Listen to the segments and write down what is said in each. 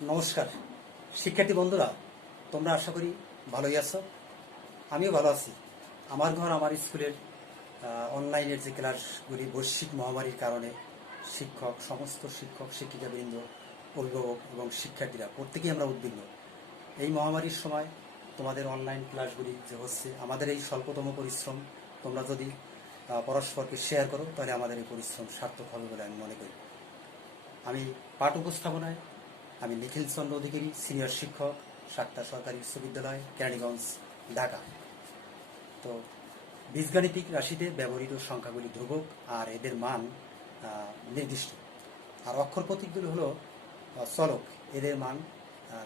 নমস্কার শিক্ষার্থী বন্ধুরা, তোমরা আশা করি ভালোই আছো। আমিও ভালো আছি। আমার ঘর আমার স্কুলের অনলাইনের যে ক্লাসগুলি বৈশ্বিক মহামারীর কারণে সমস্ত শিক্ষক শিক্ষিকাবৃন্দ, অভিভাবক এবং শিক্ষার্থীরা প্রত্যেকেই আমরা উদ্বিগ্ন। এই মহামারীর সময় তোমাদের অনলাইন ক্লাসগুলি যে হচ্ছে, আমাদের এই স্বল্পতম পরিশ্রম তোমরা যদি পরস্পরকে শেয়ার করো তাহলে আমাদের এই পরিশ্রম সার্থক হবে বলে আমি মনে করি। আমি পাঠ উপস্থাপনায় আমি নিখিল চন্দ্র অধিকারী, সিনিয়র শিক্ষক, সাতটা সরকারি বিশ্ববিদ্যালয়, কেরানীগঞ্জ, ঢাকা। তো বীজগাণিতিক রাশিতে ব্যবহৃত সংখ্যাগুলি ধ্রুবক আর এদের মান নির্দিষ্ট, আর অক্ষর প্রতীকগুলো হলো চলক, এদের মান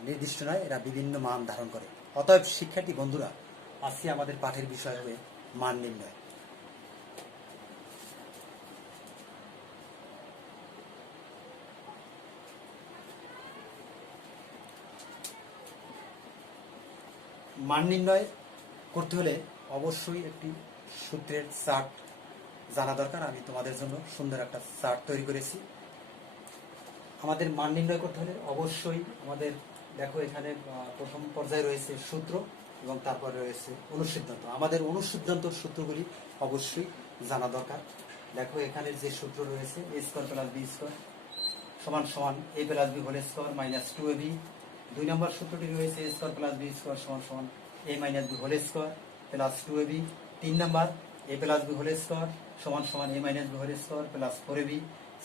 নির্দিষ্ট নয়, এরা বিভিন্ন মান ধারণ করে। অতএব শিক্ষার্থী বন্ধুরা, আজকে আমাদের পাঠের বিষয় হবে মান নির্ণয়। মান নির্ণয় করতে হলে অবশ্যই একটি সূত্রের চার্ট জানা দরকার। আমি তোমাদের জন্য সুন্দর একটা চার্ট তৈরি করেছি। আমাদের মান নির্ণয় করতে হলে অবশ্যই আমাদের দেখো এখানে প্রথম পর্যায়ে রয়েছে সূত্র এবং তারপরে রয়েছে অনুসিদ্ধান্ত। আমাদের অনুসিদ্ধান্তর সূত্রগুলি অবশ্যই জানা দরকার। দেখো এখানে যে সূত্র রয়েছে a square plus B square সমান সমান a plus B whole square minus 2ab। 2 নম্বর সূত্রটি রয়েছে a square plus B square সমান সমান a minus B whole square plus 2ab। 3 নম্বর a plus B whole square সমান সমান a minus B whole square plus 4ab।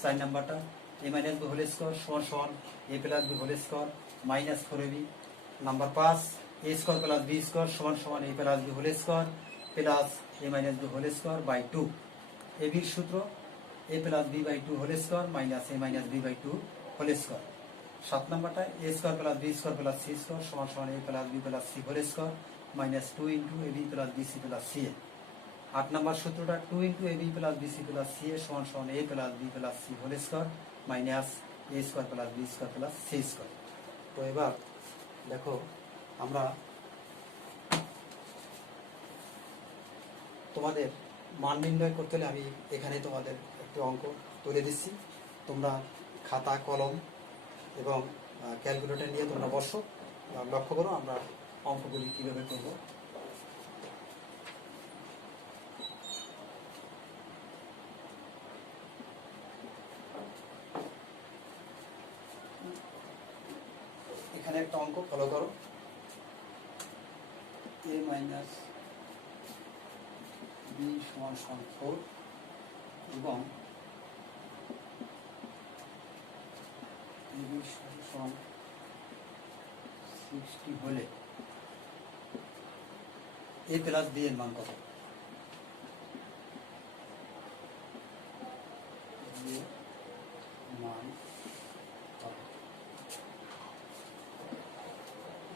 4 নম্বরটা a minus B whole square সমান সমান a plus B whole square minus 4ab। Number 5 a square plus B square সমান সমান a plus B whole square plus a minus B whole square by 2। a বির সূত্র a plus B by 2 whole square minus a minus B by 2 whole square. 7 নম্বরটা a square plus B square plus C square সমান সমান a plus B plus C whole square minus 2 into a B plus B C plus C A. 8 number সূত্রটা 2 into a B plus B C plus C A সমান সমান a plus B plus C whole square minus a square plus B square plus C square. তো এবার দেখো আমরা তোমাদের মান নির্ণয় করতে হলে আমি এখানে তোমাদের একটি অঙ্ক তুলে দিচ্ছি। তোমরা খাতা কলম এবং ক্যালকুলেটর নিয়ে তোমরা বসো, লক্ষ্য করো আমরা অঙ্কগুলি কীভাবে করব। এখানে একটা অঙ্ক ফলো করো, a মাইনাস বি সমান সমান 4 এবং সমান 60 হলে a প্লাস বি এর মান কত? মান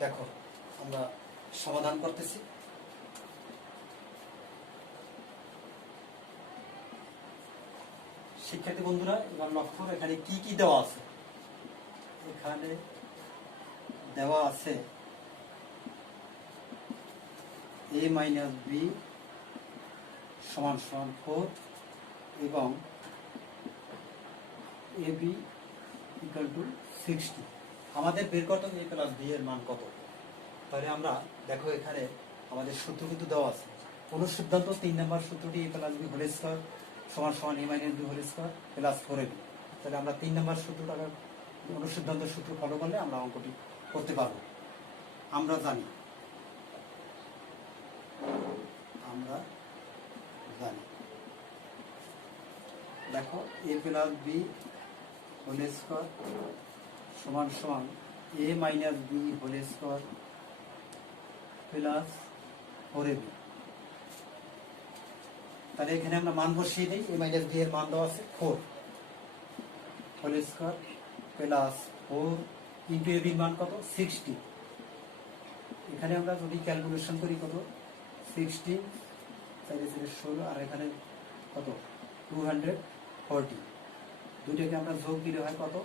দেখো আমরা সমাধান করতেছি। শিক্ষার্থী বন্ধুরা এবার লক্ষ্য করো এখানে কি কি দেওয়া আছে। এখানে দেওয়া আছে a মাইনাস বি সমান সমান 4 এবং এ বি ইকুয়াল টু 60। আমাদের বের করতে হবে a প্লাস বি এর মান কত। তাহলে আমরা দেখো এখানে আমাদের সূত্র কিন্তু দেওয়া আছে। অনুসিদ্ধান্ত 3 নম্বর সূত্রটি a plus B whole square সমান সমান a minus B whole square plus 4ab। তাহলে আমরা 3 নম্বর সূত্রটা অনুসিদ্ধান্ত সূত্র ফলো করলে আমরা অঙ্কটি করতে পারবো। আমরা জানি দেখো a plus B whole square সমান সমান a minus B whole square plus 4ab। তাহলে এখানে আমরা মান বসিয়ে দিই। a মাইনাস বি এর মান দেওয়া আছে 4 whole square plus 4 into a বির মান কত 60। এখানে আমরা যদি ক্যালকুলেশন করি কত 60 16 আর এখানে কত 240। দুইটাকে আমরা যোগ দিলে হয় কত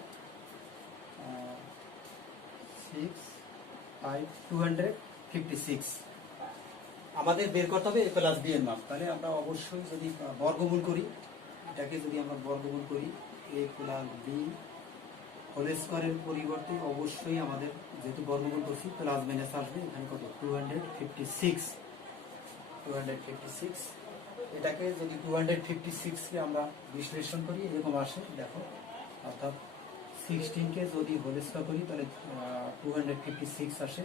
6 5 256। আমাদের বের করতে হবে a প্লাস বি এর মান। তাহলে আমরা অবশ্যই যদি বর্গমূল করি, এটাকে যদি আমরা বর্গমূল করি a প্লাস বি হোল স্কোয়ারের পরিবর্তে অবশ্যই আমাদের যেহেতু বর্গমূল করছি প্লাস মাইনাস আসবে। এখানে কত 256 এটাকে যদি 256কে আমরা বিশ্লেষণ করি এরকম আসে দেখো, অর্থাৎ 16কে যদি হোল স্কোয়ার করি তাহলে 256 আসে।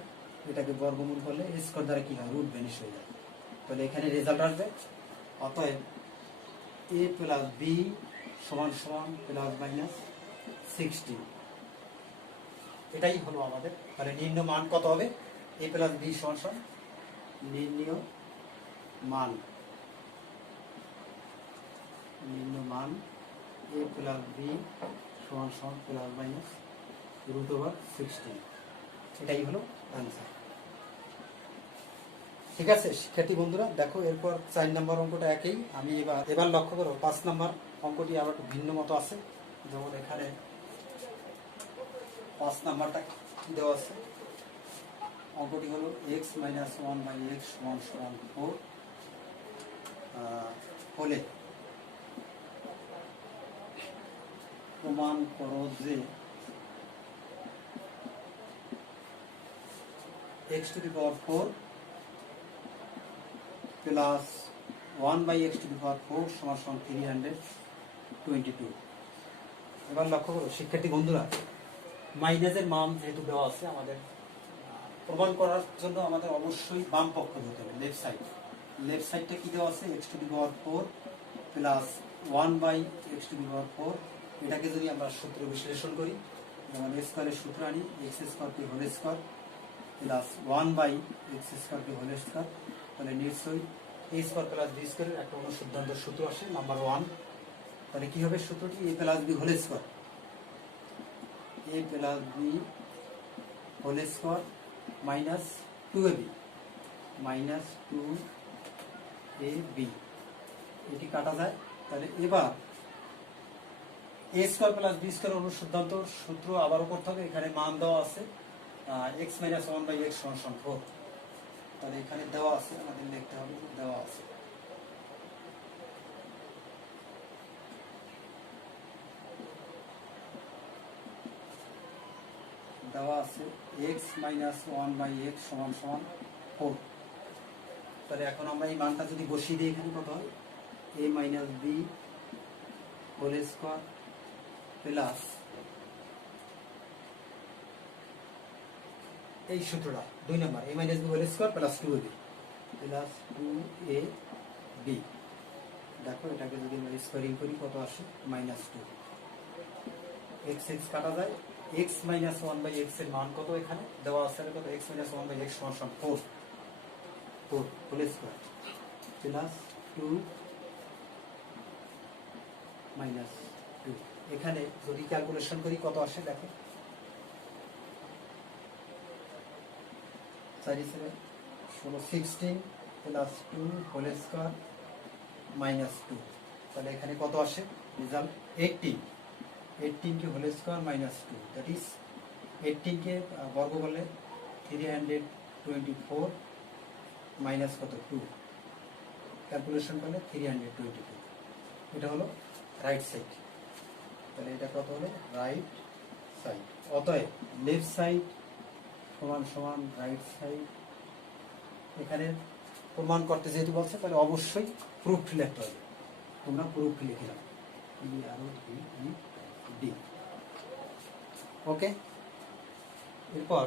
এটাকে বর্গমূল করলে স্কোয়ার দ্বারা কি হয়, রুট ভ্যানিশ হয়ে যায়। তাহলে এখানে রেজাল্ট আসবে অতএব a প্লাস বি সমান সমান প্লাস মাইনাস 16। এটাই হলো আমাদের। তাহলে নির্ণয় মান কত হবে, a প্লাস বি সমান সমান নির্ণয় মান a প্লাস বি সমান সমান প্লাস মাইনাস √16। এটাই হলো আনসার। ঠিক আছে শিক্ষার্থী বন্ধুরা, দেখো এরপর 4 নম্বর অঙ্কটা একই। আমি এবার লক্ষ্য করো 5 নম্বর অঙ্কটি আবার একটু ভিন্ন মতো আছে। যেমন এখানে 5 নাম্বারটা কি দেওয়া আছে, অঙ্কটি হলো x - 1/x = 4 হলে প্রমাণ করো যে x⁴ প্লাস 1/x⁴ সমান 322। এবার লক্ষ্য করো শিক্ষার্থী বন্ধুরা, মাইনাসের মান যেহেতু দেওয়া আছে, আমাদের প্রমাণ করার জন্য আমাদের অবশ্যই বাম পক্ষ হতে হবে, লেফট সাইডটা কি দেওয়া আছে, x⁴ প্লাস 1/x⁴। এটাকে যদি আমরা সূত্র বিশ্লেষণ করি, যেমন স্কোয়ারের সূত্র আনি, x² whole square plus 1/x² whole square, তাহলে নিশ্চয়ই a² প্লাস b² একটা অনুসিদ্ধান্ত সূত্র আসে নাম্বার 1। তাহলে কি হবে সূত্রটি, a plus b whole square, a plus b whole square minus 2ab এটি কাটা যায়। তাহলে এবার a² প্লাস b² অনুসিদ্ধান্ত সূত্র আবারও করতে হবে। এখানে মান দেওয়া আছে x - 1/x = 4। তাহলে এখানে দেওয়া আছে, আমাদের লিখতে হবে দেওয়া আছে x - 1/x = 4। তাহলে এখন আমরা এই মানটা যদি বসিয়ে দিই, এখানে কত হয়, a minus b whole square plus এই সূত্রটা 2 নম্বর, a minus b whole square plus 2ab plus 2ab। দেখো এটাকে যদি আমরা স্কোয়ারিং করি কত আসে, -2। x কাটা যায়, x - 1/x এর মান কত এখানে দেওয়া আছে, কত x - 1/x = 4 whole square plus 2 - 2। এখানে যদি ক্যালকুলেশন করি কত আসে, দেখো 4 × 7 = 16 প্লাস 2 হোল স্কোয়ার -2। তাহলে এখানে কত আসে রেজাল্ট, 18 কে হোল স্কোয়ার -2, দ্যাট ইজ 18 কে বর্গ করলে 324 মাইনাস কত 2, ক্যালকুলেশন করলে 322। এটা হলো রাইট সাইড। তাহলে এটা কত হলো, রাইট সাইড। অতএব লেফট সাইড সমান সমান রাইট সাইড। এখানে প্রমাণ করতে যেহেতু বলছে, তাহলে অবশ্যই প্রুফ লিখতে হবে। তোমরা প্রুফ লিখে নাও, D। ওকে, এরপর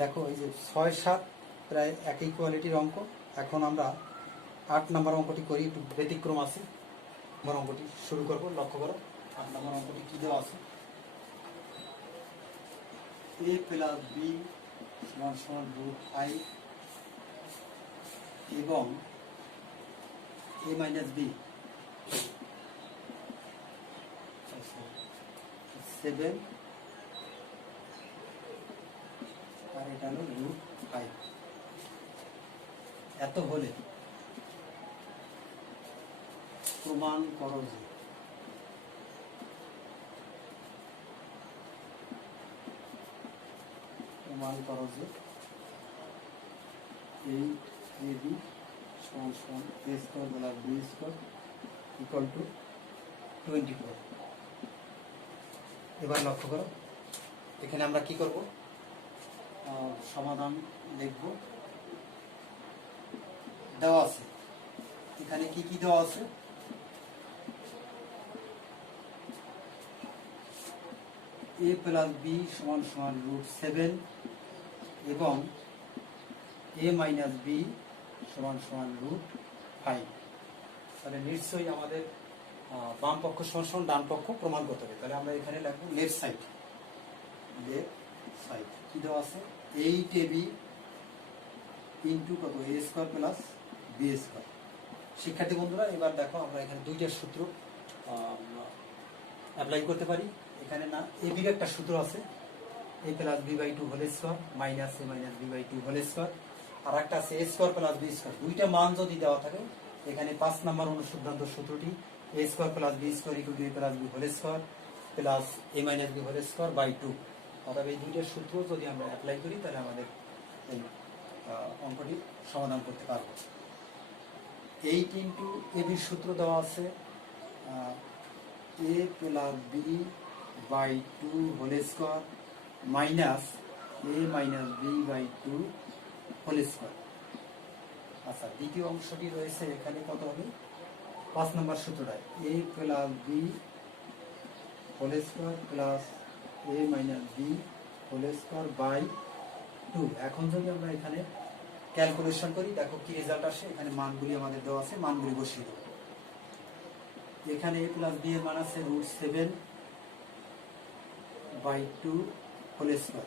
দেখো এই যে 6, 7 প্রায় একই কোয়ালিটির অঙ্ক। এখন আমরা 8 নম্বর অঙ্কটি করি, একটু ব্যতিক্রম আছে। নম্বর অঙ্কটি শুরু করবো, লক্ষ্য করো 8 নম্বর অঙ্কটি কি দেওয়া আছে, a প্লাস b সমান √5 এবং a মাইনাস b 7 আর এটা হলো √5। এত হলে প্রমাণ করো যে ab সমান a² প্লাস b² = 24। এবার লক্ষ্য করো, এখানে আমরা কি করব, সমাধান লিখব। দেওয়া আছে, এখানে কি কি দেওয়া আছে, a প্লাস বি সমান সমান √7 এবং a মাইনাস বি সমান সমান √5। তাহলে নিশ্চয়ই আমাদের বাম পক্ষ সমান সমান ডান পক্ষ প্রমাণ করতে হবে। তাহলে আমরা এখানে লিখবো লেফট সাইড। লেফট সাইড কি দেওয়া আছে, 8ab ইন্টু কত, a square plus B square. শিক্ষার্থী বন্ধুরা, এবার দেখো আমরা এখানে দুইটা সূত্র অ্যাপ্লাই করতে পারি। এখানে না এ বির একটা সূত্র আছে, a plus B by 2 whole square minus a minus B by 2 whole square, আর একটা আছে a square plus B square. দুইটা মান যদি দেওয়া থাকে, এখানে 5 নম্বর অনুসিদ্ধান্ত সূত্রটি a square plus B square equal to a plus B whole square plus a minus B whole square by 2। অর্থাৎ এই দুইটা সূত্র যদি আমরা অ্যাপ্লাই করি, তাহলে আমাদের এই অঙ্কটি সমাধান করতে পারবো। 8 ইন্টু এ বির সূত্র দেওয়া আছে a plus B by 2 whole square minus a minus B by 2 whole square. আচ্ছা, দ্বিতীয় অংশটি রয়েছে এখানে কত হবে, 5 নম্বর সূত্রটা a plus B whole square plus a minus B whole square by 2। এখন যদি আমরা এখানে ক্যালকুলেশন করি, দেখো কি রেজাল্ট আসে। এখানে মানগুলি আমাদের দেওয়া আছে, মানগুলি বসিয়ে দেবো। এখানে a প্লাস বি এর মান আছে √7 বাই 2 হোল স্কোয়ার,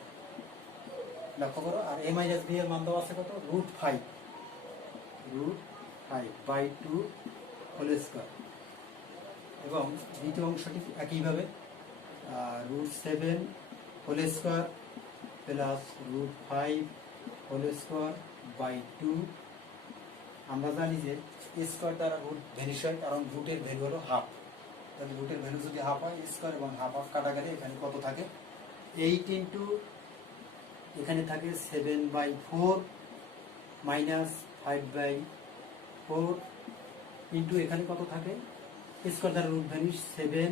লক্ষ্য করো। আর a মাইনাস বি এর মান দেওয়া আছে কত, √5 বাই 2 হোল স্কোয়ার। এবং দ্বিতীয় অংশটি একইভাবে √7 whole square plus √5 whole square by 2। আমরা জানি যে স্কোয়ার দ্বারা রুট ভ্যানিশ হয়, কারণ রুটের ভ্যালু হলো হাফ। তাহলে রুটের ভ্যালু যদি হাফ হয়, স্কোয়ার এবং হাফ হাফ কাটা গেলে এখানে কত থাকে, 8 ইন্টু এখানে থাকে 7/4 মাইনাস 5/4 ইন্টু এখানে কত থাকে, স্কোয়ার দ্বারা রুট ভ্যানিশ 7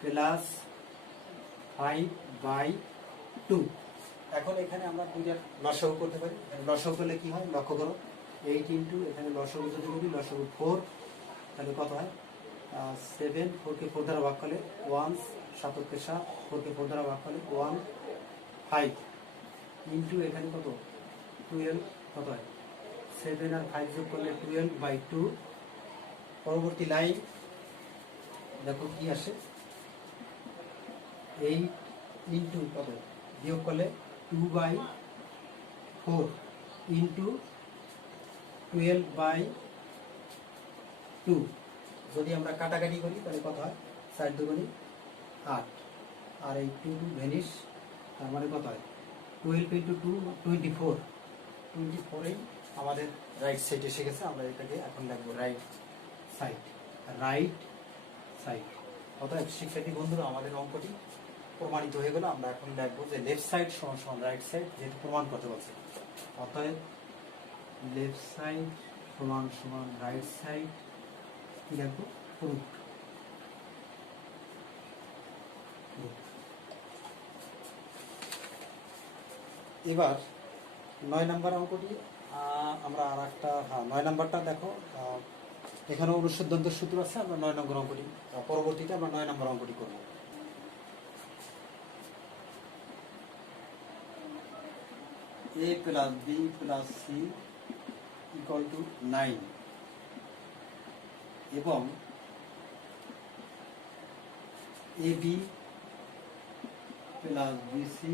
প্লাস 5/2। এখন এখানে আমরা দুইটা লসাগু করতে পারি। লসাগু করলে কি হয়, লক্ষ্য করো, 8 ইন্টু এখানে লসাগু যদি করি, লসাগু 4, তাহলে কত হয় 7, 4কে 4 দ্বারা ভাগ করলে 1, 7 কে 7, 4কে 4 দ্বারা ভাগ করলে 1, 5 ইন্টু এখানে কত 12, কত হয় 7 আর 5 যোগ করলে 12/2। পরবর্তী লাইন দেখো কি আসে, 8 ইন্টু কত বিয়োগ করলে 2/4 ইন্টু 12/2। যদি আমরা কাটাকাটি করি তাহলে কত হয়, 4 দুগুণে 8, আর এই 2 ভ্যানিশ, তার মানে কত হয় 12 ইন্টু 2 24। 24এই আমাদের রাইট সাইড এসে গেছে। আমরা এটাকে এখন লিখবো রাইট সাইড। অতএব শিক্ষার্থী বন্ধুরা, আমাদের অঙ্কটি প্রমাণিত হয়ে গেল। আমরা এখন লিখবো যে লেফট সাইড সমান সমান রাইট সাইড, যেহেতু প্রমাণ করতে বলছে। অতএব লেফট সাইড সমান সমান রাইট সাইড, কি লিখবো, প্রুফ। এবার 9 নম্বর অঙ্কটি আমরা আর একটা, 9 নম্বরটা দেখো, এখানে অনুসিদ্ধান্ত সূত্র আছে। আমরা 9 নম্বর অঙ্কটি পরবর্তীতে আমরা 9 নম্বর অঙ্কটি করব। a plus B plus C equal to 9 এবং A B plus B C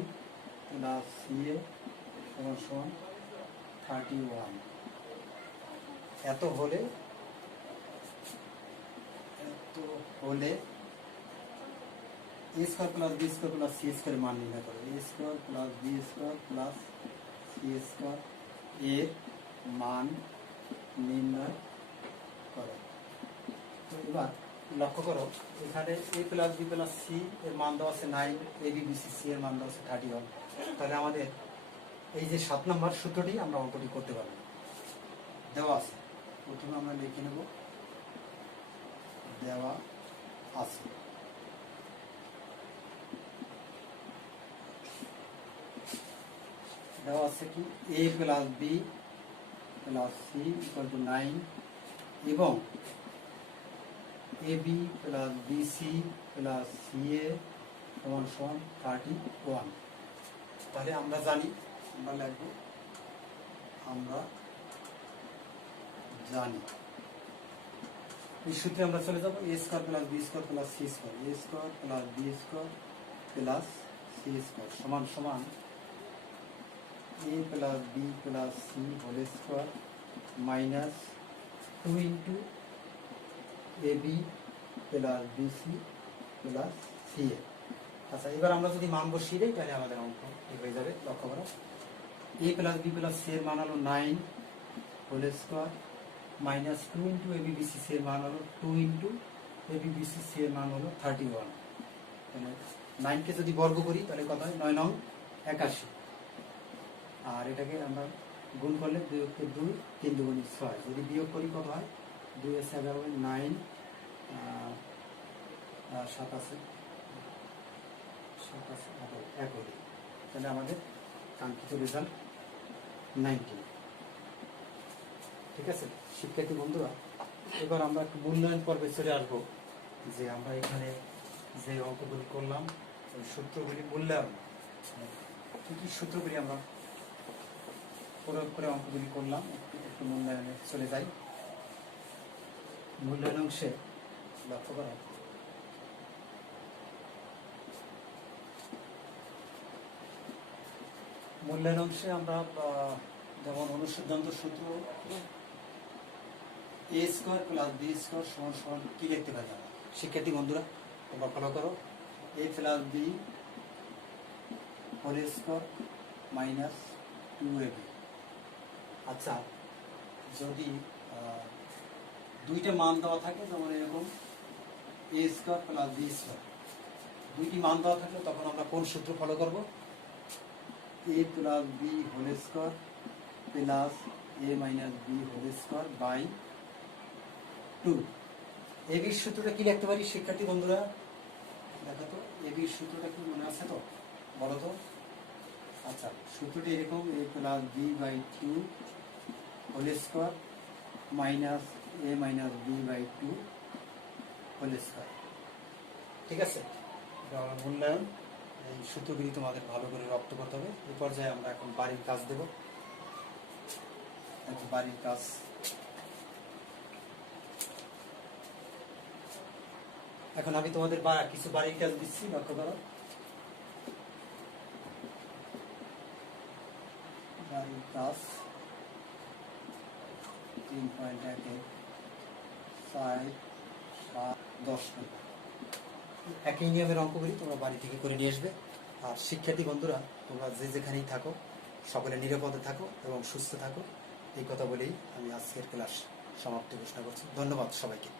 plus C A সমান সমান 31। এত হলে a square plus B square plus C স্কোয়ারের মান নির্ণয় করো। a square plus B square plus C square এর মান নির্ণয় করো। তো এবার লক্ষ্য করো, এখানে a plus B plus C এর মান দেওয়া আছে 9, A B B C C এর মান দেওয়া আছে 31। তাহলে আমাদের এই যে 7 নম্বর সূত্রটি আমরা অঙ্কটি করতে পারবো। দেওয়া আছে, প্রথমে আমরা লিখে নেব, দেওয়া আছে দেওয়া আছে কি a plus B plus C equal to 9 এবং ab plus BC plus CA সমান সমান 31। তাহলে আমরা জানি, আমরা লিখব আমরা জানি এই সূত্রে আমরা চলে যাব a square plus B square plus C square, a square plus B square plus C square সমান সমান a plus B plus C whole square minus 2 into A B plus BC plus C A. আচ্ছা, এবার আমরা যদি মান বসিয়ে দিই তাহলে আমাদের অঙ্ক ঠিক হয়ে যাবে। লক্ষ্য করো, a plus B plus C এর মান হলো 9 whole square minus 2 into A B BC C এর মান হলো 2 into A B BC C এর মান হলো 31। তাহলে 9 কে যদি বর্গ করি তাহলে কত হয়? 9 নং 81। আর এটাকে আমরা গুণ করলে 2 কে 2 3 দুগুণ 6, যদি বিয়োগ করি কত হয়? 2 এর 7 হবে 9 7 আছে 1 হবে। তাহলে আমাদের কাঙ্ক্ষিত রেজাল্ট 19। ঠিক আছে শিক্ষার্থী বন্ধুরা, এবার আমরা একটু মূল্যায়ন পর্বে চলে আসবো, যে আমরা এখানে যে অঙ্কগুলি করলাম ওই সূত্রগুলি মূল্যায়ন, কি কি সূত্রগুলি আমরা প্রয়োগ করে অঙ্কগুলি করলাম একটু মূল্যায়নে চলে যাই। মূল্যায়ন অংশে লক্ষ্য করা, মূল্যায়ন অংশে আমরা যেমন অনুসিদ্ধান্ত সূত্র a square plus B square সমান সমান কি লিখতে পারি আমরা? শিক্ষার্থী বন্ধুরা তোমরা ফলো করো, a plus B whole square minus 2ab। আচ্ছা, যদি দুইটা মান দেওয়া থাকে, যেমন এরকম a square plus B square, দুইটি মান দেওয়া থাকলে তখন আমরা কোন সূত্র ফলো করব? a plus B whole square plus a minus B whole square by 2। A বির সূত্রটা কি লিখতে পারি শিক্ষার্থী বন্ধুরা? দেখো তো, এ বির সূত্রটা কি মনে আছে তো? বলো তো। আচ্ছা, সূত্রটি এরকম, a plus B by 2 whole square minus a minus B by 2 whole square. ঠিক আছে, এটা আমার মূল্যায়ন। এই সূত্রগুলি তোমাদের ভালো করে রপ্ত করতে হবে। এই পর্যায়ে আমরা এখন বাড়ির কাজ দেব। বাড়ির কাজ, এখন আমি তোমাদের কিছু বাড়ির কাজ দিচ্ছি, লক্ষ্য করো। বাড়ির কাজ 3.1 4 7 10 নম্বর। একই নিয়মের অঙ্কগুলি তোমরা বাড়ি থেকে করে নিয়ে আসবে। আর শিক্ষার্থী বন্ধুরা, তোমরা যে যেখানেই থাকো সকলে নিরাপদে থাকো এবং সুস্থ থাকো, এই কথা বলেই আমি আজকের ক্লাস সমাপ্তি ঘোষণা করছি। ধন্যবাদ সবাইকে।